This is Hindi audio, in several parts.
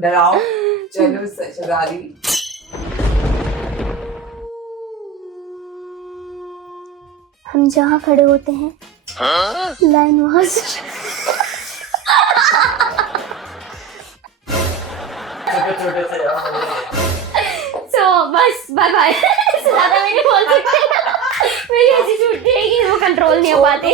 डराओ। चलो शहजादी। हम जहाँ खड़े होते हैं लाइन वहां से। छोटे से तो बस बाय बाय। ज्यादा मैं नहीं बोल सकती। मेरी ऐसी छुट्टी है कि वो कंट्रोल नहीं हो पाती।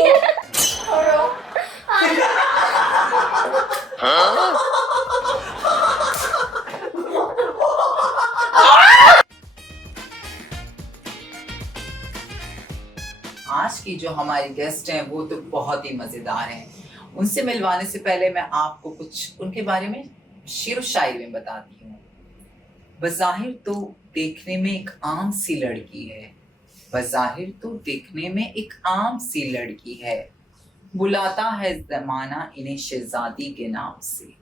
आज की जो हमारी गेस्ट हैं वो तो बहुत ही मजेदार हैं। उनसे मिलवाने से पहले मैं आपको कुछ उनके बारे में शेर व शायरी में बताती हूँ। बज़ाहिर तो देखने में एक आम सी लड़की है, बज़ाहिर तो देखने में एक आम सी लड़की है, बुलाता है जमाना इन्हें शहजादी के नाम से।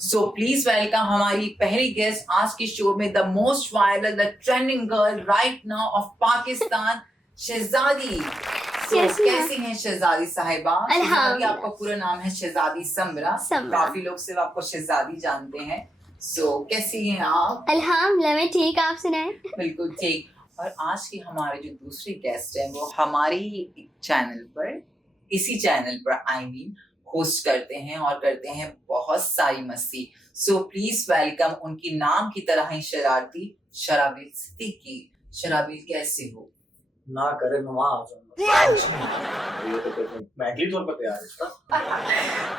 सो प्लीज वेलकम हमारी पहली गेस्ट आज की शो में, the most viral, the trending girl right now of Pakistan, शहजादी। कैसी हैं शहजादी साहिबा? शहजादी आपका पूरा नाम है शहजादी समरा। काफी लोग सिर्फ आपको शहजादी जानते हैं। कैसी हैं आप? अल्हम्दुलिल्लाह मैं ठीक, आप सुनाएं? बिल्कुल ठीक। और आज की हमारे जो दूसरी गेस्ट है वो हमारी चैनल पर, इसी चैनल पर होस्ट करते हैं और करते हैं बहुत सारी मस्ती। सो प्लीज वेलकम उनकी नाम की तरह ही शरारती शराबील सिद्दीकी। शराबील कैसे हो? ना करे नुमा आ जाऊंगा। ये तो मैगली तौर पर तैयार है इसका।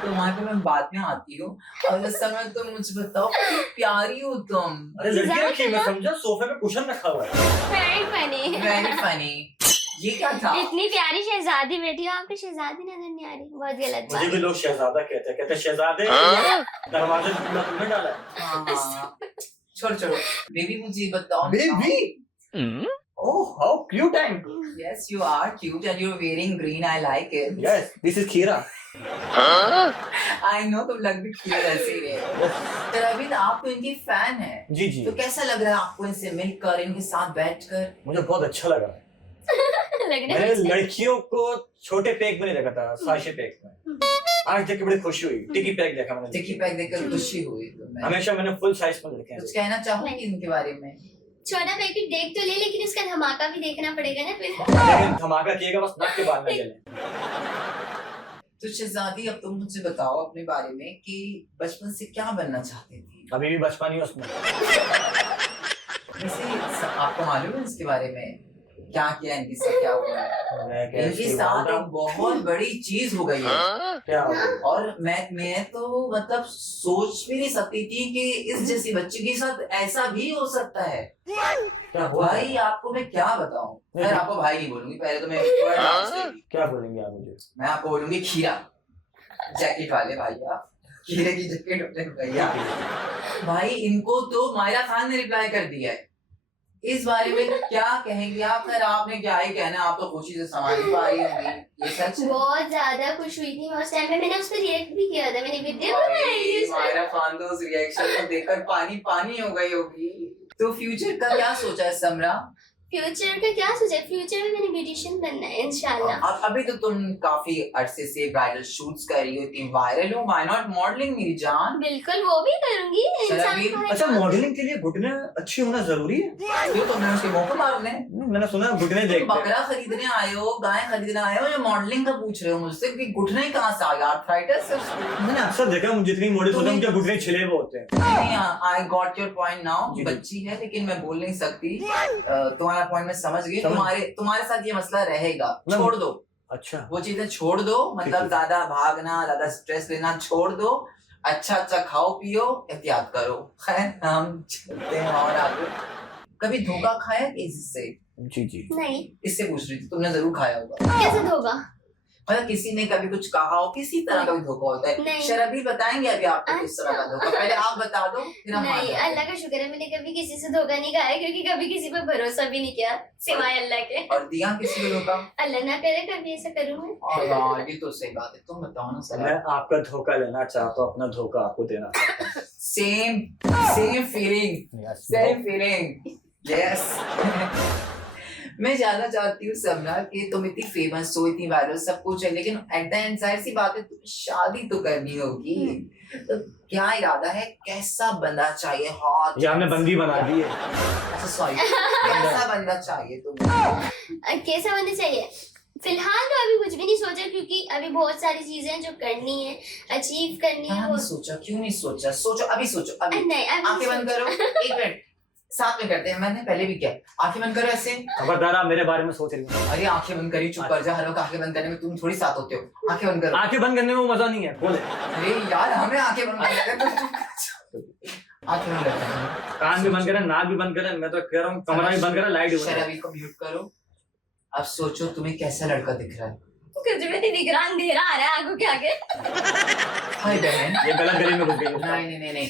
तो वहाँ पे मैं बाद में आती हूँ और उस समय तुम मुझे बताओ कितनी प्यारी हो तुम। अरे लड़की रखी, मैं समझा सोफे में कुशन रखा हुआ है। Very funny. Very funny. ये क्या था? इतनी प्यारी शहजादी बैठी हो, आपको शहजादी नजर नहीं आ रही? बहुत गलत बात। मुझे भी लोग शहजादा कहते हैं शहजादे। दरवाजे खुला तुमने डाला है। हाँ। छोड़ो बेबी, मुझे बताओ। Baby oh how cute I am. Yes, you are cute and you're wearing green. I like it. Yes, this is Khira. I know तुम लग भी खीरा जैसे ही रहे। तो अभी आप तो इनकी फैन है। जी जी। तो कैसा लग रहा है आपको इनसे मिलकर, इनके साथ बैठकर? मुझे बहुत अच्छा लगा है। मैंने लड़कियों को छोटे पैक में नहीं देखा था, साशे पैक में। आज देख के बड़ी खुशी हुई। टिकी पैक देखा मैंने। टिकी पैक देखकर खुशी हुई। तो हमेशा मैंने फुल साइज में देखे हैं। कुछ कहना चाहूंगी इनके बारे में? छोटा पैकेट देख तो ले, लेकिन उसका धमाका भी देखना पड़ेगा ना फिर। लेकिन धमाका किएगा बस नाक के बाल में जले। तो शहजादी अब तुम मुझे बताओ अपने बारे में कि बचपन से क्या बनना चाहती थी? अभी भी बचपन ही उसमें। वैसे आपको मालूम है इसके बारे में क्या किया इनके साथ, क्या हुआ है? इनके साथ एक बहुत बड़ी चीज हो गई है। क्या हुआ? और मैं तो मतलब सोच भी नहीं सकती थी कि इस जैसी बच्ची के साथ ऐसा भी हो सकता है। क्या हुआ? भाई आपको मैं क्या बताऊं? मैं आपको भाई नहीं बोलूंगी, पहले तो मैं क्या बोलेंगे आप मुझे? मैं आपको बोलूंगी खीरा। जैकेट वाले भैया, खीरे की जैकेट वाले भैया। भाई इनको तो मायरा खान ने रिप्लाई कर दिया है। इस बारे में क्या कहेंगे आप? खैर आपने क्या ही कहना, आप तो खुशी से संभाल नहीं पा रही होंगी। ये सच है? बहुत ज्यादा खुश हुई थी मैं उस टाइम पे, मैंने उस पर रिएक्ट भी किया था, मैंने वीडियो बनाई थी उस पर। मायरा खान तो उस रिएक्शन को देखकर पानी पानी हो गई होगी। तो फ्यूचर का क्या सोचा है समरा? फ्यूचर का क्या सोचा? फ्यूचर में मैंने ब्यूटिशियन बनना है इंशाल्लाह। अभी तो तुम काफी अरसे से ब्राइडल शूट्स कर रही हो, इतनी वायरल हो, व्हाई नॉट मॉडलिंग मेरी जान? बिल्कुल वो भी करूंगी। इंसान अच्छा मॉडलिंग के लिए घुटने अच्छी होना जरूरी है? क्यों तुमने उसके मुंह को मारूं? मैंने सुना घुटने देखते हैं। बकरा खरीदने आए हो, गाय खरीदने आए हो या मॉडलिंग का पूछ रहे हो मुझसे कि घुटने कहाँ से आ गया? आर्थराइटिस? मैंने अक्सर देखा हूँ जितनी मॉडल होते हैं उनके घुटने छिले हुए होते हैं। I got your point now. बच्ची है लेकिन मैं बोल नहीं सकती। तुम्हारा पॉइंट मैं समझ गई। तुम्हारे साथ ये मसला रहेगा, छोड़ दो। अच्छा वो चीजें छोड़ दो, मतलब ज्यादा भागना, ज्यादा स्ट्रेस लेना छोड़ दो। अच्छा अच्छा खाओ पियो, एहतियात करो। खैर हम चलते हैं और आगे। कभी धोखा खाया इससे? जी जी नहीं। इससे पूछ रही थी, तुमने जरूर खाया होगा। कैसे धोखा? मतलब किसी ने कभी कुछ कहा हो, किसी तरह का भी धोखा होता है। शराबी बताएंगे अभी आपको किस तरह का धोखा, पहले आप बता दो फिर हम। नहीं, अल्लाह का शुक्र है मैंने कभी किसी से धोखा नहीं खाया, क्योंकि कभी किसी पर भरोसा भी नहीं किया सिवाय अल्लाह के। और दिया किसी को धोखा? अल्लाह ना करे कभी ऐसा करूं मैं। और ये तो सही बात है। तुम बताओ ना सर। मैं आपका धोखा लेना चाहता हूँ, अपना धोखा आपको देना चाहता हूँ। Same feeling, same feeling. Yes. मैं जानना चाहती हूँ समरा कि तुम इतनी फेमस हो, इतनी वायरल, सब कुछ है, लेकिन एट द एंड जाहिर सी बात है तुम्हें शादी तो करनी होगी। तो क्या इरादा है, कैसा बंदा चाहिए? हॉट ये हमने बंदी बना दी है। अच्छा सॉरी, कैसा बंदा चाहिए तुम्हें? कैसा बंदा चाहिए? फिलहाल तो अभी कुछ भी नहीं सोचा, क्योंकि अभी बहुत सारी चीजें जो करनी है, अचीव करनी है। हाँ, नहीं सोचा, क्यों नहीं सोचा? सोचो, अभी सोचो, अभी। नहीं, अभी आंखें बंद करो, एक मिनट, साथ में करते हैं, मैंने पहले भी किया। आंखें बंद करो ऐसे। खबरदार आप मेरे बारे में सोच रही हो। अरे आंखें बंद करी, चुप कर जा। हर वक्त आंखें बंद करने में तुम थोड़ी साथ होते हो। आंखें बंद करो। आंखें बंद करने में वो मजा नहीं है, बोले। अरे यार, हमें आंखें बंद करने आंखें बंद करो। कान भी बंद करें, नाक भी बंद करें, मैं तो कह रहा हूँ कमरा भी बंद करें, लाइट भी बंद करें। शराबी को म्यूट करो। अब सोचो तुम्हें कैसा लड़का दिख रहा है? कुछ भी नहीं दिख रहा, अंधेरा आ रहा है आंखों के आगे। हाय बहन, ये गलत गली में घुस गई। नहीं,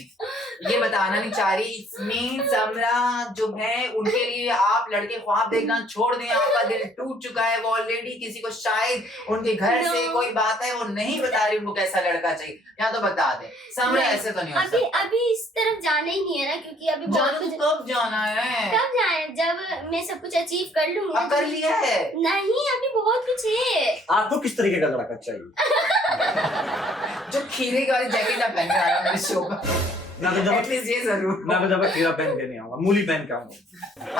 ये बताना नहीं चाह रही इसमें समरा जो है, उनके लिए आप लड़के ख्वाब देखना छोड़ दें। आपका दिल टूट चुका है, वो ऑलरेडी किसी को शायद उनके घर से कोई बात है, वो नहीं बता रही उनको कैसा लड़का चाहिए, या तो बता दे समरा। ऐसे तो नहीं हो सकता। अभी इस तरफ जाना ही नहीं है ना, क्योंकि अभी जाना तो कब जाना है? कब जाए, जब मैं सब कुछ अचीव कर लूंगी। अब कर लिया है? नहीं, अभी बहुत कुछ है। आपको किस तरीके का लड़का चाहिए? जो खीरे वाली जैकेट आप पहन के आया मेरे शो पर, ना तो जब एटलीस्ट ये जरूर। मैं तो जब खीरा पहन के नहीं आऊंगा, मूली पहन के आऊंगा।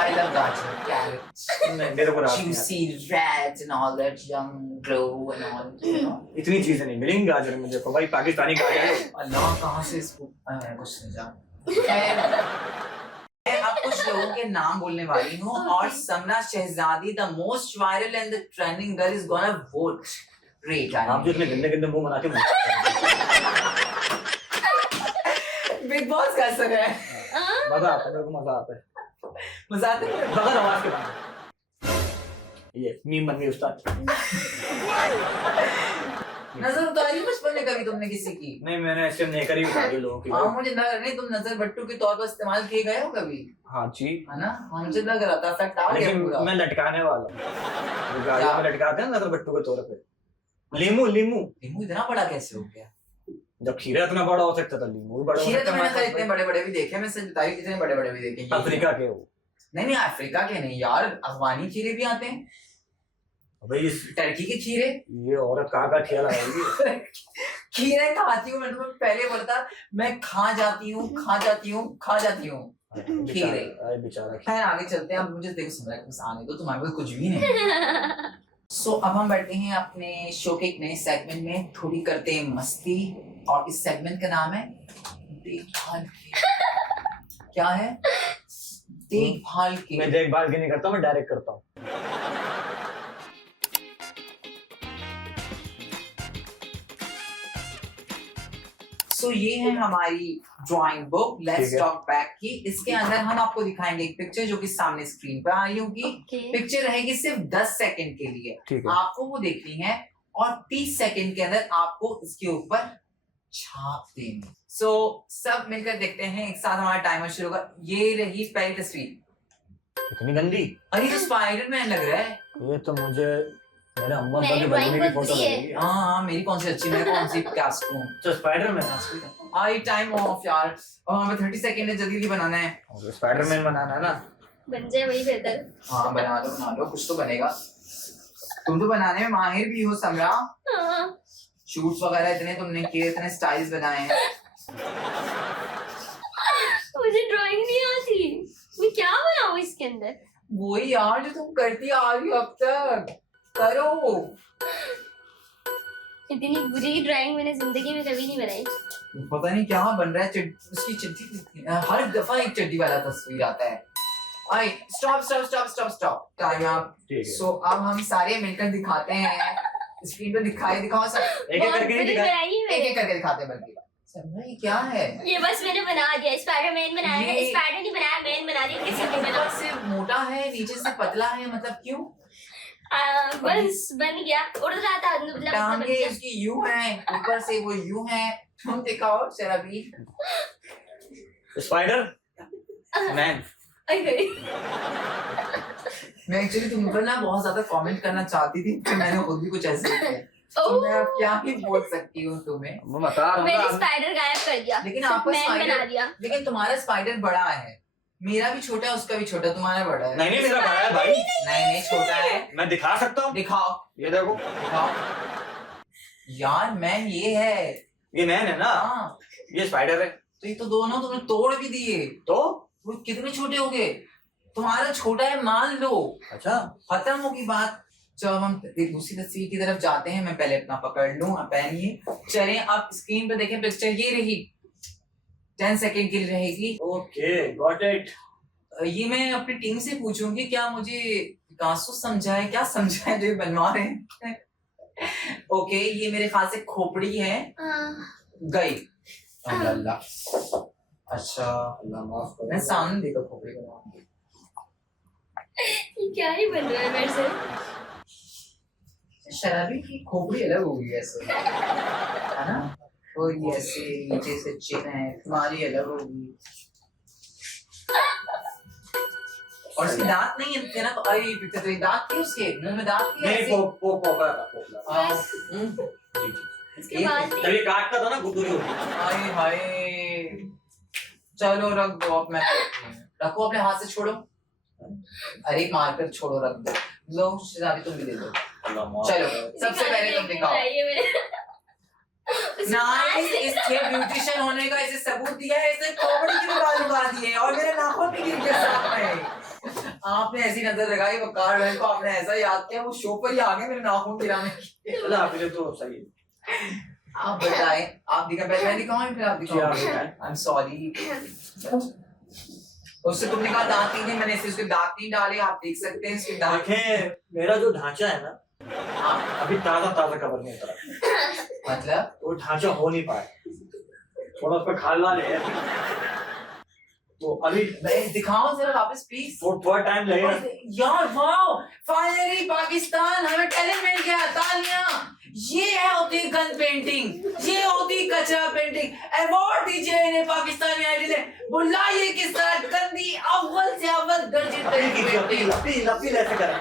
I love गाजर, carrot, नहीं, मेरे को रात नहीं juicy reds and all that, young glow and all, you know. आती। इतनी चीजें नहीं मिलेंगी गाजर में। देखो भाई, पाकिस्तानी गाजर है। अल्लाह कहाँ से इसको कुछ नहीं जान। मैं अब कुछ लोगों के नाम बोलने वाली हूँ, और समरा शहजादी, the most viral and the trending girl, is gonna vote rate. आप जो इतने गंदे गंदे मुंह बना के बिग बॉस का असर है। मजा आता है, मेरे को मजा आता है। मजा आता है बगैर आवाज के बाद ये मीम बन गई उस्ताद। नजर उतारी बचपन में कभी तुमने किसी की? नहीं, मैंने ऐसे नेकर ही उतारी लोगों की। हाँ, मुझे लग नहीं तुम नजर बट्टू के तौर पर इस्तेमाल किए गए हो कभी? हाँ जी, है ना, मुझे लग रहा था फैक्ट आ गया लेकिन पूरा। मैं लटकाने वाला हूँ। गाड़ियों में लटकाते हैं नजर बट्टू के तौर पे। लीमू लीमू इतना बड़ा कैसे हो गया? जब खीरा इतना बड़ा हो सकता था, लीमू भी बड़ा हो खीरे सकता तो मैंने है। इतने बड़े बड़े भी देखे, मैं सच बताई, इतने बड़े बड़े भी देखे। अफ्रीका के हो? नहीं, अफ्रीका के नहीं यार, अफगानी खीरे भी आते हैं, भाई टर्की के खीरे। ये औरत कहाँ का ठेला है? खीरे खाती हूँ, मैंने तुम्हें पहले बोला था, मैं खा जाती हूँ। खीरे। बेचारा। खैर आगे चलते हैं। अब मुझे देखो समझ बस आने दो, तुम्हारे पास कुछ भी नहीं। सो अब हम बैठे हैं अपने शो के एक नए सेगमेंट में, थोड़ी करते हैं मस्ती, और इस सेगमेंट का नाम है देखभाल की। क्या है? देखभाल की। मैं देखभाल की नहीं करता, मैं डायरेक्ट करता हूँ। सो ये है हमारी drawing book, let's talk back की। इसके अंदर हम आपको दिखाएंगे एक पिक्चर जो कि सामने स्क्रीन पर आ रही होगी। पिक्चर रहेगी सिर्फ 10 सेकंड के लिए, आपको वो देखनी है, और 30 सेकंड के अंदर आपको इसके ऊपर छाप देनी। सो सब मिलकर देखते हैं एक साथ, हमारा टाइमर शुरू होगा। ये रही पहली तस्वीर। इतनी गंदी? अरे तो स्पाइडरमैन लग रहा है। ये तो मुझे मेरे अम्मा अब्बा के बचपन की फोटो लगी। हाँ, मेरी कौन सी अच्छी, मैं कौन सी कास्ट हूँ? तो स्पाइडरमैन। आई टाइम ऑफ यार, और हमें 30 सेकंड में जल्दी बनाना है। स्पाइडरमैन बनाना है ना? बन जाए वही बेहतर। हाँ, बना लो, कुछ तो बनेगा। तुम तो बनाने में माहिर भी हो समरा। शूट्स वगैरह इतने तुमने किए, इतने स्टाइल्स बनाए हैं। मुझे ड्राइंग नहीं आती, मैं क्या बनाऊं इसके अंदर? वही यार जो तुम करती आ रही हो अब तक, करो। इतनी बुरी ड्राइंग मैंने जिंदगी में कभी नहीं बनाई। पता नहीं क्या बन रहा है। उसकी चिट्ठी, हर दफा एक चिट्ठी वाला तस्वीर आता है। आई स्टॉप टाइम आप। सो अब हम सारे मिलकर दिखाते हैं, स्क्रीन पे दिखाओ सब। एक एक करके नहीं दिखाते, एक एक करके दिखाते हैं। बल्कि समझा ये क्या है? ये बस मैंने बना दिया, स्पाइडरमैन बनाया है। स्पाइडर नहीं बनाया, मैन बना दिया। किसी ने बना, से मोटा है, नीचे से पतला है, मतलब क्यों? बस बन गया, उड़ रहा था, मतलब टांगे उसकी यूं हैं, ऊपर से वो यूं हैं। तुम दिखाओ शराबी। Spider man. मैं एक्चुअली तुम पर ना बहुत ज्यादा कमेंट करना चाहती थी, तो मैंने खुद भी कुछ ऐसे किया। तो मैं अब क्या ही बोल सकती हूँ तुम्हें। मैं बता रहा हूँ, मैंने स्पाइडर गायब कर दिया, लेकिन आपका मैन बना दिया। लेकिन तुम्हारा स्पाइडर बड़ा है, मेरा भी छोटा है, उसका भी छोटा, तुम्हारा बड़ा है। नहीं नहीं मेरा बड़ा है भाई। नहीं छोटा है। मैं दिखा सकता हूँ। दिखाओ ये देखो। दिखाओ। यार मैन ये है। ये मैन है ना। हाँ ये स्पाइडर है। तो ये तो दोनों तुमने तोड़ भी दिए, तो वो कितने छोटे हो गए। तुम्हारा छोटा है मान लो, अच्छा खत्म होगी बात। जब हम दूसरी तस्वीर की तरफ जाते हैं, मैं पहले अपना पकड़ लूं, आप पहनिए। चलें अब स्क्रीन पे देखें पिक्चर, ये रही 10 सेकेंड के लिए रहेगी। Okay got it. ये मैं अपनी टीम से पूछूंगी, क्या मुझे पिकासो समझा है, क्या समझा है जो ये बनवा रहे हैं। ओके ये मेरे ख्याल से खोपड़ी है, गई। अल्लाह अच्छा अल्लाह माफ कर, मैं सामने देखा खोपड़ी का नाम। क्या ही बन रहा है मेरे से। शराबी की खोपड़ी अलग होगी ऐसे, है ना। और ये ऐसे नीचे से चिन है, तुम्हारी अलग होगी। और उसके दांत नहीं है ना, तो अरे पिक्चर तो ये दांत थे उसके मुंह में, दांत थे नहीं ऐसे। पोपला। इसके बाद जब ये काटता था ना गुदगुदी होती। हाय हाय, चलो रख दो, अब मैं रखो, अपने हाथ से छोड़ो। अरे मारकर छोड़ो, रख दो। लो शराबी तुम भी दे दो। चलो सबसे पहले तुम दिखाओ। नाइस, इसके ब्यूटिशियन होने का इसे सबूत दिया है, इसने खोपड़ी की बाल उगा दी है और मेरे नाखून भी गिर गए साथ में। आपने ऐसी नजर लगाई वकार भाई को, आपने ऐसा याद किया, वो शो पर ही आ गए मेरे नाखून गिराने। चलो आप ये तो सही है। आप बताएं, आप दिखा, पहले मैं दिखाऊं फिर आप दिखाओ। I am sorry. उससे तुमने कहा दांत नहीं, मैंने इससे उसके दांत नहीं डाले, आप देख सकते हैं इसके दांत। देखें मेरा जो ढांचा है ना, अभी ताजा कवर नहीं उतरा, मतलब वो ढांचा हो नहीं पाया, थोड़ा उस पर खाल वाल है, तो अभी दिखाओ जरा वापस प्लीज। वो थोड़ा टाइम लगेगा। यार वाओ, फाइनली पाकिस्तान, हमें टैलेंट मिल गया, तालियां। ये है होती गन पेंटिंग, ये होती कचरा पेंटिंग। अवार्ड दीजिए इन्हें पाकिस्तानी आइडल ने, बुलाइए किस तरह गंदी अव्वल से अव्वल दर्जे पेंटिंग। अपील ऐसे करें।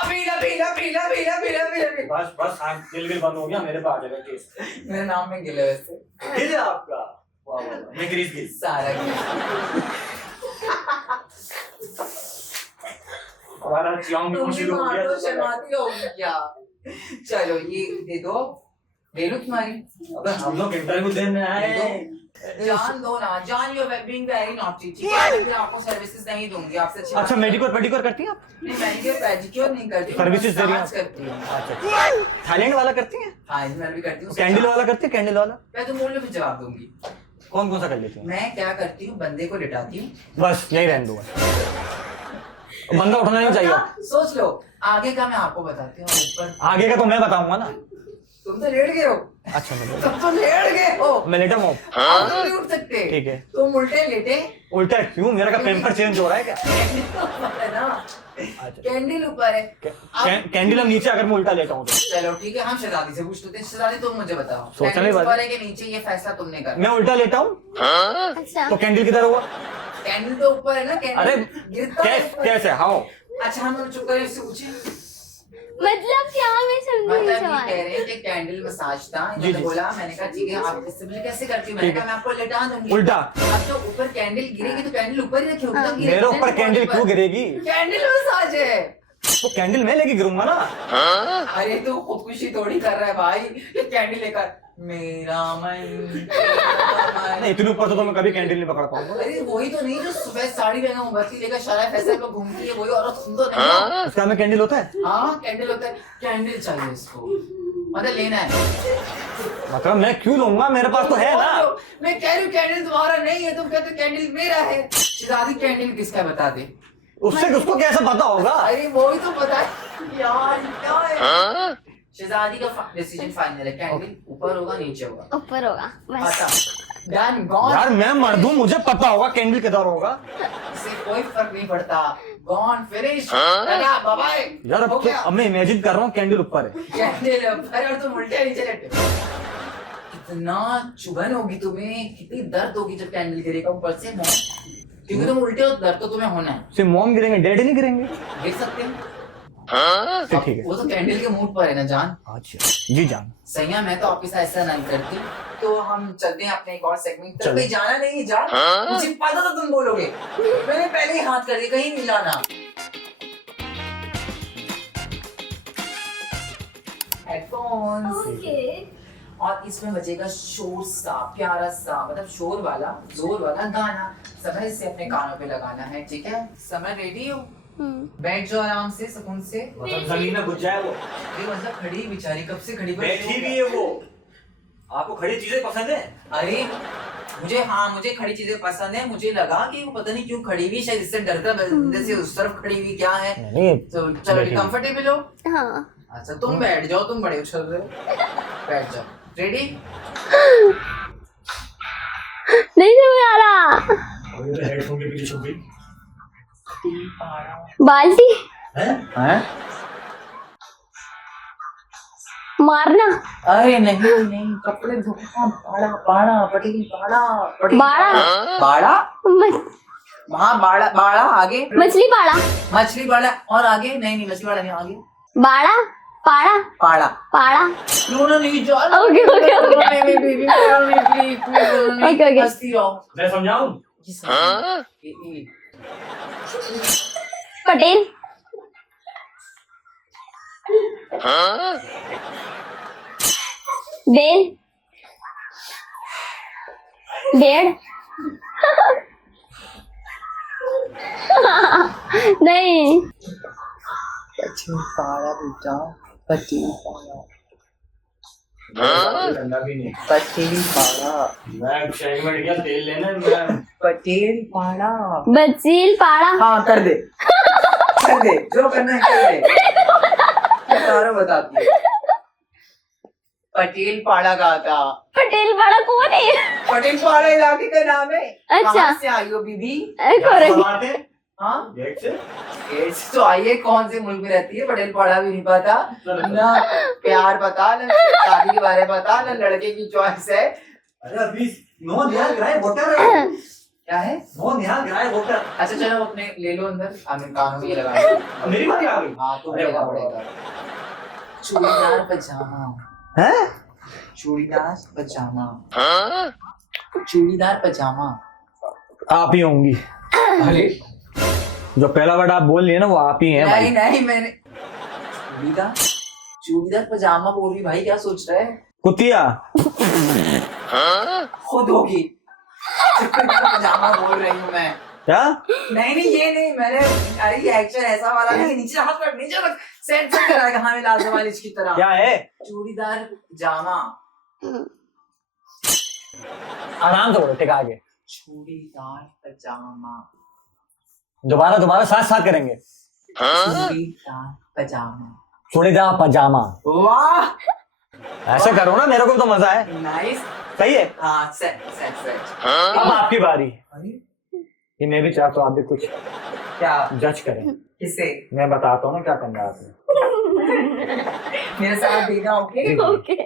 अभी बस हाँ, दिल बंद हो गया, मेरे पास आ जाएगा केस। मेरे नाम में गिले वैसे। गिल है आपका? वाह वाह, मैं ग्रीस गिल सारा हमारा चियांग में शुरू हो गया। तो शर्माती होगी क्या। चलो ये दे दो, ले लो तुम्हारी। अबे हम लोग इंटरव्यू देने आए हैं। जान दो ना, जान यू बीइंग वेरी नॉटी, ठीक है। फिर आपको सर्विसेज नहीं दूंगी, आपसे अच्छी अच्छा मेडिकोर पेडिकोर करती हैं आप? नहीं, मैनिक्योर पेडिक्योर नहीं करती, सर्विसेज दे रही हैं? मसाज करती हूँ। अच्छा थाईलैंड वाला करती हैं? हाँ मैं भी करती हूँ। कैंडल वाला करती हैं? कैंडल वाला मैं तो मूल्य में जवाब दूंगी। कौन कौन सा कर लेती हैं? मैं क्या करती हूँ, बंदे को लिटाती हूँ। बस यही रहने दो, बंदा उठना नहीं चाहिए। सोच लो, आगे का मैं आपको बताती हूँ। ऊपर आगे का तो मैं बताऊंगा ना। तुम तो लेट गए हो। अच्छा मैं तब तो लेट गए हो, मैं लेटा हूँ। आप तो नहीं उठ सकते। ठीक है। तुम उल्टे लेटे। उल्टा क्यों? मेरा का पेपर चेंज हो रहा है क्या? है ना, अच्छा कैंडल ऊपर है। कैंडल हम नीचे, अगर मैं उल्टा लेटा हूँ तो। चलो ठीक है, हम शहजादी से पूछ लेते हैं। शहजादी तुम मुझे बताओ, सोचने कैंडल वाली- ऊपर है कि नीचे, ये फैसला तुमने करना। मैं उल्टा लेटा हूँ अच्छा तो कैंडल किधर हुआ? कैंडल तो ऊपर है ना, कैंडल अरे गिरता है ऊपर। कैसे? हाउ? अच्छा हम चुप करें, इससे पूछे। मतलब क्या, मैं समझी नहीं मतलब ये सवाल। कह रहे हैं कि कैंडल मसाज था। जी, इन्होंने जी। बोला, मैंने कहा ठीक है, आप इससे मुझे कैसे करती हूँ, मैंने ठीक कहा मैं आपको लेटा दूंगी। उल्टा? अब जो ऊपर कैंडल गिरेगी तो कैंडल ऊपर ही रखी होगी, तो गिरेगी मेरे ऊपर नहीं कैंडल ऊपर। क्यों गिरेगी? कैंडल मसाज है। तो कैंडल मैं लेके गिरूंगा ना। अरे तू खुदकुशी थोड़ी कर रहा है भाई, ये कैंडल लेकर मेरा मन नहीं इतने ऊपर तो मैं कभी कैंडल नहीं पकड़ पाऊंगा। अरे वही तो नहीं जो सुबह साड़ी पहना मोमबत्ती लेकर शायद फैसल पर घूमती है, वही औरत तुम तो नहीं हो। उसका में कैंडल होता है? हाँ कैंडल होता है, कैंडल चाहिए इसको, मतलब लेना है। मतलब मैं क्यों लूंगा, मेरे पास तो है ना। मैं कह रही हूँ कैंडल तुम्हारा नहीं है, तुम कहते हो कैंडल मेरा है। शहजादी कैंडल किसका बता दे। उससे उसको कैसे पता होगा? अरे वही तो पता है यार, क्या है। शहजादी का डिसीजन फाइनल है, कैंडल ऊपर होगा नीचे होगा। ऊपर होगा बस। अच्छा डन गॉन। यार मैं मर्द हूँ, मुझे पता होगा कैंडल किधर होगा। इससे कोई फर्क नहीं पड़ता। Gone finish, tata bye bye. यार हो गया। अब मैं इमेजिन कर रहा हूँ कैंडल ऊपर है। कैंडल ऊपर और तुम उल्टे नीचे लेटे। कितना चुभन होगी तुम्हें, कितनी दर्द होगी जब कैंडल गिरेगा ऊपर से। क्योंकि तुम उल्टे हो, दर्द तो तुम्हें होना है। सिर्फ मॉम गिरेंगे, डैडी नहीं गिरेंगे? गिर सकते हैं। ठीक है। वो तो कैंडल के मूड पर है ना जान। अच्छा जी जान। सही है, मैं तो आपके साथ ऐसा नहीं करती। तो हम चलते हैं अपने एक और सेगमेंट चलो। कहीं जाना नहीं जा मुझे पता था तुम बोलोगे मैंने पहले ही हाथ कर दिया कहीं नहीं जाना हेडफोन्स ओके और इसमें बजेगा शोर सा प्यारा सा मतलब शोर वाला जोर वाला गाना समय से अपने कानों पे लगाना है ठीक है समय रेडी हो बैठ जाओ आराम से सुकून से मतलब जमीन में घुस जाए वो ये मतलब खड़ी बेचारी कब से खड़ी बैठी भी है वो आपको खड़ी चीजें पसंद है अरे मुझे खड़ी चीजें पसंद है मुझे लगा कि वो पता नहीं क्यों खड़ी हुई शायद इससे डरता बंदे से उस तरफ खड़ी हुई क्या है नहीं तो चलो कंफर्टेबल हो हाँ अच्छा तुम बैठ जाओ तुम बड़े उछल रहे हो बैठ जाओ रेडी नहीं समझ आ रहा हेडफोन के पीछे छुप गई बाल्टी हैं मारना अरे नहीं नहीं कपड़े धोना बाड़ा बाड़ा पटेल बाड़ा बाड़ा बाड़ा म- हाँ बाड़ा बाड़ा आगे मछली पाड़ा मछली बाड़ा और आगे नहीं नहीं मछली बाड़ा नहीं आगे बाड़ा पाड़ा पाड़ा पाड़ा रोना नहीं जा ओके ओके ओके नहीं बेबी प्लीज ओके ओके हंसती रहो मैं समझाऊं ये पटेल बेल डेढ़ नहीं पटेल पाड़ा बेटा पटेल पाड़ा ठंडा भी नहीं पटेल पाड़ा मैं शहर में गया तेल लेने मैं पटेल पाड़ा बचील पाड़ा हाँ कर दे जो करना है कर दे सारा बताती है पटेल पाड़ा का था पटेल पाड़ा कौन है पटेल पाड़ा इलाके का नाम है अच्छा। कहाँ से आई हो बीबी करेक्ट हाँ गेट से गेट्स तो आइए कौन से मुल्क में रहती है पटेल पाड़ा भी नहीं पता ना प्यार पता ना शादी के बारे में पता ना लड़के की चॉइस है अरे अभी नो ध्यान कराए वोटर क्या है नो ध्यान कराए वोटर अच्छा चलो अपने ले लो अंदर आमिर कानों में ये लगा लो मेरी बारी आ गई हाँ तो अरे लेना वाह, पड़ेगा चूड़ीदार पजामा हैं चूड़ीदार पजामा चूड़ीदार पजामा आप ही होंगी अरे जो पहला वर्ड आप बोल लिए ना वो आप ही हैं नहीं भाई नहीं मैंने चूड़ीदार पजामा बोल रही भाई क्या सोच रहा है कुतिया खुद होगी चूड़ीदार पजामा बोल रही हूँ मैं क्या नहीं नहीं ये नहीं मैंने अरे ये एक्शन ऐसा वाला नहीं नीचे हाथ रख नीचे रख सेट सेट कराएगा हमें लाजम वाली की तरह क्या है चूड़ीदार पजामा आराम से बोलो टिका आगे चूड़ीदार पजामा दोबारा साथ साथ करेंगे चूड़ीदार पजामा चूड़ीदार पजामा वाह ऐसे करो ना मेरे को तो मजा है नाइस सही है हाँ सेट सेट सेट अब आपकी बारी अरे ये मैं भी चाहता हूँ आप भी कुछ क्या जज करें किसे मैं बताता हूँ ना क्या करना है आपने मेरे साथ देना ओके ओके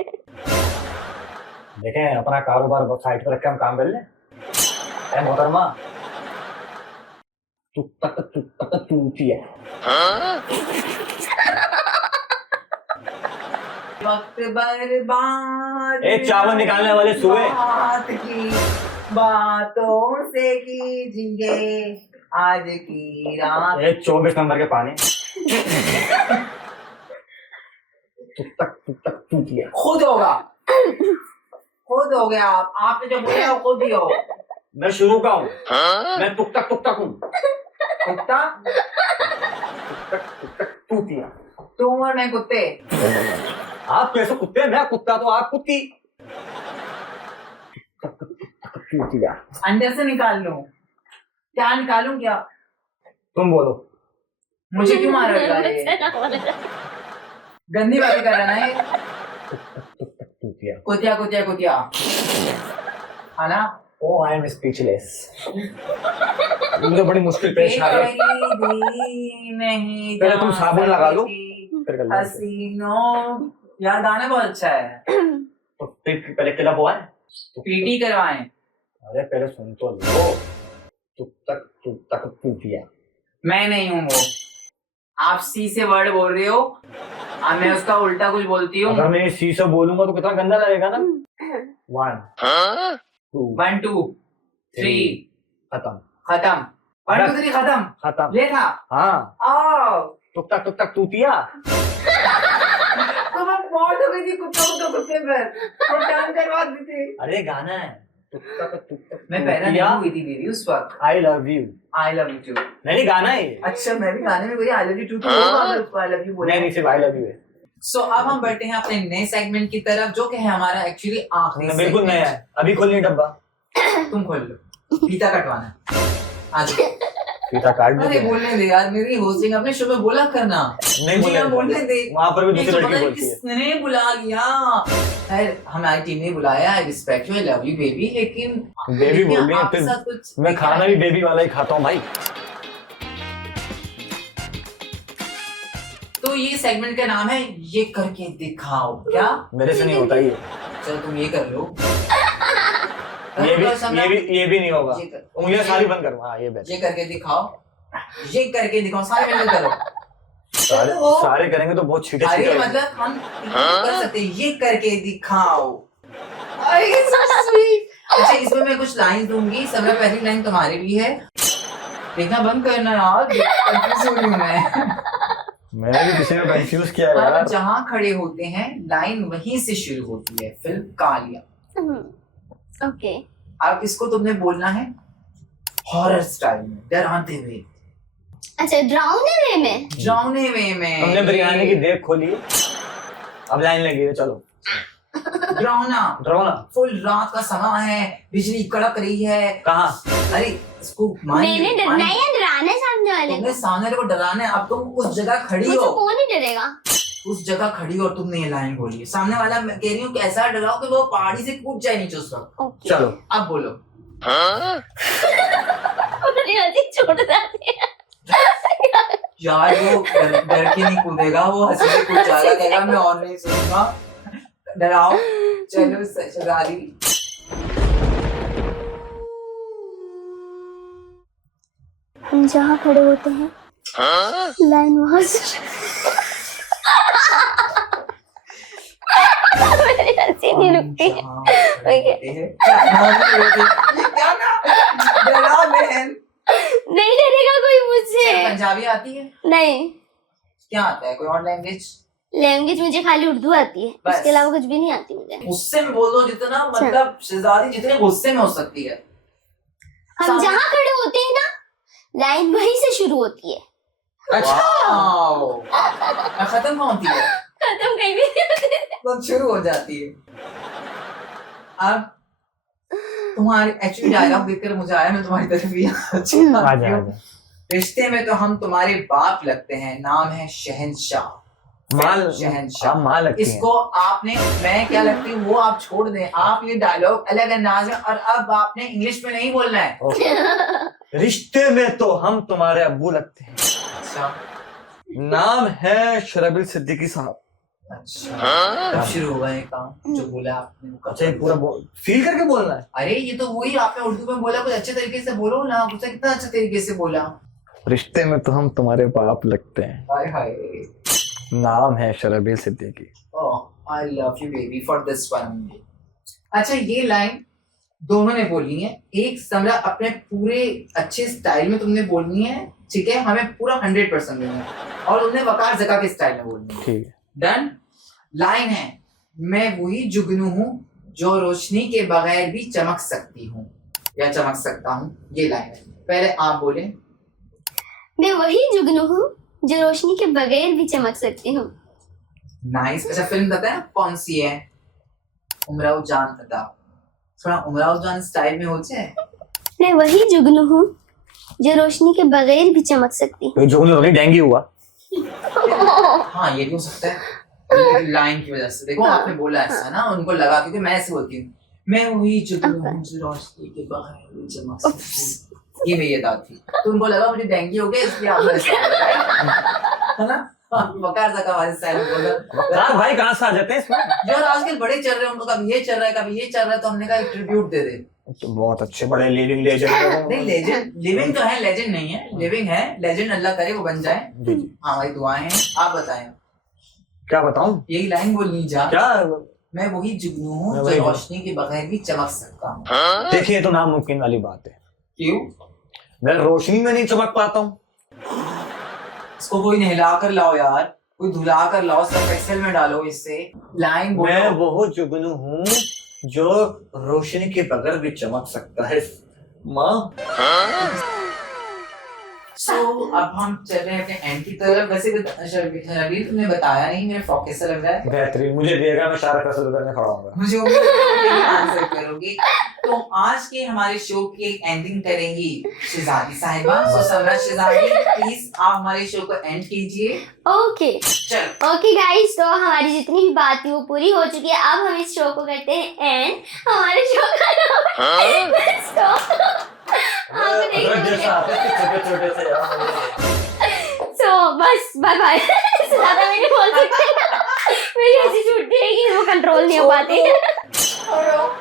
देखें अपना कारोबार साइड पर रख के हम काम कर लें ए मोहतरमा तू टूटी है वक्त बर्बाद ए चावल निकालने वाले सुए बात की बातों से कीजिए आज की रात ए 24 नंबर के पानी टूटी है खुद होगा खुद हो गया आपने जो बोला वो खुद ही हो मैं शुरू का हूँ मैं टुक तक हूँ कुत्ता टूटी है तुम और मैं कुत्ते आप कैसे कुत्ते मैं कुत्ता तो आप कुत्ती टूटी है अंदर से निकाल लूं क्या निकालूं क्या तुम बोलो मुझे क्यों मार रहा है गंदी बातें कर रहा है ये टूटी है कुतिया कुतिया कुतिया है ना ओ आई एम स्पीचलेस मुझे बड़ी मुश्किल पेश आ रही है नहीं पहले तुम साबुन लगा लो फिर कर लो ऐसे। हसीनों यार गाना बहुत अच्छा है तो फिर पहले क्लब हुआ है पीटी करवाएं अरे पहले सुन तो लो टुक तक टूटिया मैं नहीं हूँ वो आप सी से वर्ड बोल रहे हो अब मैं उसका उल्टा कुछ बोलती हूँ अगर मैं सी से बोलूंगा तो कितना गंदा लगेगा ना 1 2 1 2 3 खत्म खत्म 1 2 3 खत्म खत्म। लेखा हाँ आओ टुक टक तूतिया। तो मैं बहुत हो गई थी कुत्ते पर वो टर्न करवा दी थी। अरे गाना है टुक टक मैं पैदा नहीं हुई थी दीदी उस वक्त। I love you. I love you too. नहीं गाना है ये। अच्छा मैं भी गाने में कोई आई लव यू टू तो होगा अगर उसको आई लव यू बोले। नहीं सिर्फ आई लव यू है। सो अब हम बढ़ते हैं अपने नए सेगमेंट की तरफ जो कि है हमारा एक्चुअली आखिरी बिल्कुल segment। नया है अभी खोलनी डब्बा। तुम खोल लो फीता कटवाना है आज। फीता काट अरे दो। बोलने दे यार मेरी होस्टिंग अपने शो में बोला करना। नहीं मुझे बोलने दे। वहाँ पर भी ये दूसरी तो लड़की पता नहीं बोलती है। किसने बुला लिया। खैर हमारी टीम ने बुलाया I respect you I love you baby लेकिन बेबी बोल रही है आपके फिर साथ कुछ मैं खाना भी बेबी वाला ही खाता हूँ भाई। तो ये सेगमेंट का नाम है ये करके दिखाओ। क्या मेरे से नहीं होता ये। चलो तुम ये कर लो। ये भी नहीं होगा। ये कर- उंगलियां सारी बंद करो। हाँ ये बेस्ट। ये करके दिखाओ। ये करके दिखाओ सारे मिलकर करो। सारे चलो। सारे करेंगे तो बहुत छीटे अरे छीटे मतलब हम कर सकते हैं ये करके दिखाओ। अरे so sweet। अच्छा इसमें मैं कुछ लाइन दूंगी। सबसे पहली लाइन तुम्हारी भी है देखना बंद करना यार कंफ्यूज हो रही हूँ मैं। मैंने भी किसी को कंफ्यूज किया है आप यार। जहाँ खड़े होते हैं लाइन वहीं से शुरू होती है। फिल्म कालिया। ओके अब इसको तुमने बोलना है हॉरर स्टाइल में डराते हुए अच्छा डरावने वे में डरावने वे में। हमने बिरयानी की देख खोली अब लाइन लगी है चलो। डरावना डरो ना। फुल रात का समय है बिजली कड़क रही है। कहाँ अरे इसको मैंने डरना है या डराना है सामने वाले तुमने को? सामने वाले को डराना है। अब तुम उस जगह खड़ी मुझे हो कौन ही डरेगा? उस जगह खड़ी हो और तुमने ये लाइन बोली है। सामने वाला मैं कह रही हूँ कि ऐसा डराओ कि वो पहाड़ी से कूद जाए नीचे उस वक्त। ओके चलो अब बोलो अपनी हंसी छोड़ जाती है यार वो डर के नहीं कूदेगा वो हंसी से कूद जाएगा कहेगा मैं और नहीं सुनूंगा। डराओ चलो शहजादी। हम जहाँ खड़े होते हैं लाइन वहां से मेरी हंसी नहीं रुकती है। क्या ना डरा बहन। नहीं डरेगा कोई मुझसे। पंजाबी आती है नहीं क्या आता है कोई और लैंग्वेज? लैंग्वेज मुझे खाली उर्दू आती है बस। इसके अलावा कुछ भी नहीं आती मुझे। गुस्से में बोल दो जितना मतलब शहजादी जितने गुस्से में हो सकती है। हम सामने- जहाँ खड़े होते हैं ना लाइन वहीं से शुरू होती है। वाओ। खत्म कहाँ होती है? खत्म कहीं भी नहीं होती है। तो शुरू हो जाती है। अब तुम्हारी एक्चुअली डायलॉग देखकर मुझे आया मैं तुम्हारी तरफ ही आजा रिश्ते में तो हम तुम्हारे बाप लगते हैं नाम है शहंशाह। माल शहंशाह माल लगती है। इसको आपने मैं क्या लगती हूँ वो आप छोड़ दें। आप ये डायलॉग अलग अंदाज में और अब आपने इंग्लिश में नहीं बोलना है। रिश्ते में तो हम तुम्हारे अब्बू लगते हैं। अच्छा नाम है शरबिल सिद्दीकी साहब। अच्छा अब शुरू हुआ है काम जो बोला आपने वो अच्छा ये पूरा फील करके बोलना है। अरे ये तो वही आपने उर्दू में बोला कुछ अच्छे तरीके से बोलो ना। कुछ कितना अच्छे तरीके से बोला। रिश्ते में तो हम तुम्हारे बाप लगते हैं हाय हाय नाम है Sharbil Siddiqui. Oh I love you baby for this one. अच्छा ये लाइन दोनों ने बोलनी है एक समरा अपने पूरे अच्छे स्टाइल में तुमने बोलनी है। ठीक है हमें पूरा 100% देना है और तुमने वकार जका के स्टाइल में बोलनी है। ठीक है डन। लाइन है मैं वही जुगनू हूँ जो रोशनी के बगैर भी चमक सकती हूँ या चमक सकता हूँ। ये लाइन है पहले आप बोले। मैं वही जुगनू हूँ जो रोशनी के बगैर भी चमक सकती हूँ। नाइस। अच्छा फिल्म पता है कौन सी है? उमराव जान अदा। थोड़ा उमराव जान स्टाइल में हो जाए। मैं वही जुगनू हूँ जो रोशनी के बगैर भी चमक सकती हूँ। तो जो उन्होंने डेंगू हुआ। हाँ ये भी हो सकता है लाइन की वजह से। देखो आपने बोला ऐसा ना उनको लगा क्योंकि मैं ऐसे बोलती हूँ मैं वही जुगनू हूँ जो रोशनी के बगैर भी चमक सकती हूँ। ये मेरी अदा थी तो उनको लगा मुझे डेंगू हो गया इसलिए आपने ऐसा बोला है ना। वकार जका वाले स्टाइल में बोला। वकार भाई कहाँ से आ जाते हैं इसमें? जो आजकल बड़े चल रहे हैं उनको कभी ये चल रहा है कभी ये चल रहा है तो हमने कहा एक ट्रिब्यूट दे दे। तो बहुत अच्छे बड़े लिविंग लेजेंड नहीं लेजेंड लिविंग तो है लेजेंड नहीं है। लिविंग है लेजेंड अल्लाह करे वो बन जाए। जी जी हाँ हमारी दुआएं हैं। आप बताएं क्या बताऊं? यही लाइन बोलनी जा। क्या मैं वही जुगनू हूँ मैं जो वही- रोशनी के बगैर भी चमक सकता हूँ। देखिए ये तो नामुमकिन वाली बात है, क्यों? मैं रोशनी में नहीं चमक पाता हूँ। इसको कोई नहला कर लाओ यार, कोई धुला कर लाओ, सर्फ एक्सेल में डालो इससे। लाइन मैं बोलो। वो जुगनू हूँ जो रोशनी के बगैर भी चमक सकता है माँ। सो अब हम चल रहे हैं अपने एंड की तरफ। वैसे रवि तुमने बताया नहीं मेरा फ्रॉक कैसा लग रहा है। बेहतरीन, मुझे दिएगा, मैं सारा पैसा करने खड़ा हूँ। मुझे उम्मीद है कि तुम आंसर करोगे। तो आज के हमारे शो की एंडिंग करेंगी शहजादी साहिबा। सो सम्राट शहजादी प्लीज आप हमारे शो को एंड कीजिए। ओके चलो ओके गाइस, तो हमारी जितनी भी बात थी वो पूरी हो चुकी है। अब हम इस शो को करते हैं एंड। हमारे शो का नाम है स्टॉप। आपको देखना जैसा आते थे छोटे छोटे से यार। सो बस बाय बाय। ज्यादा मैं नहीं बोल सकती, मेरी ऐसी छुट्टी है कि वो कंट्रोल नहीं हो पाती। छोड़ो।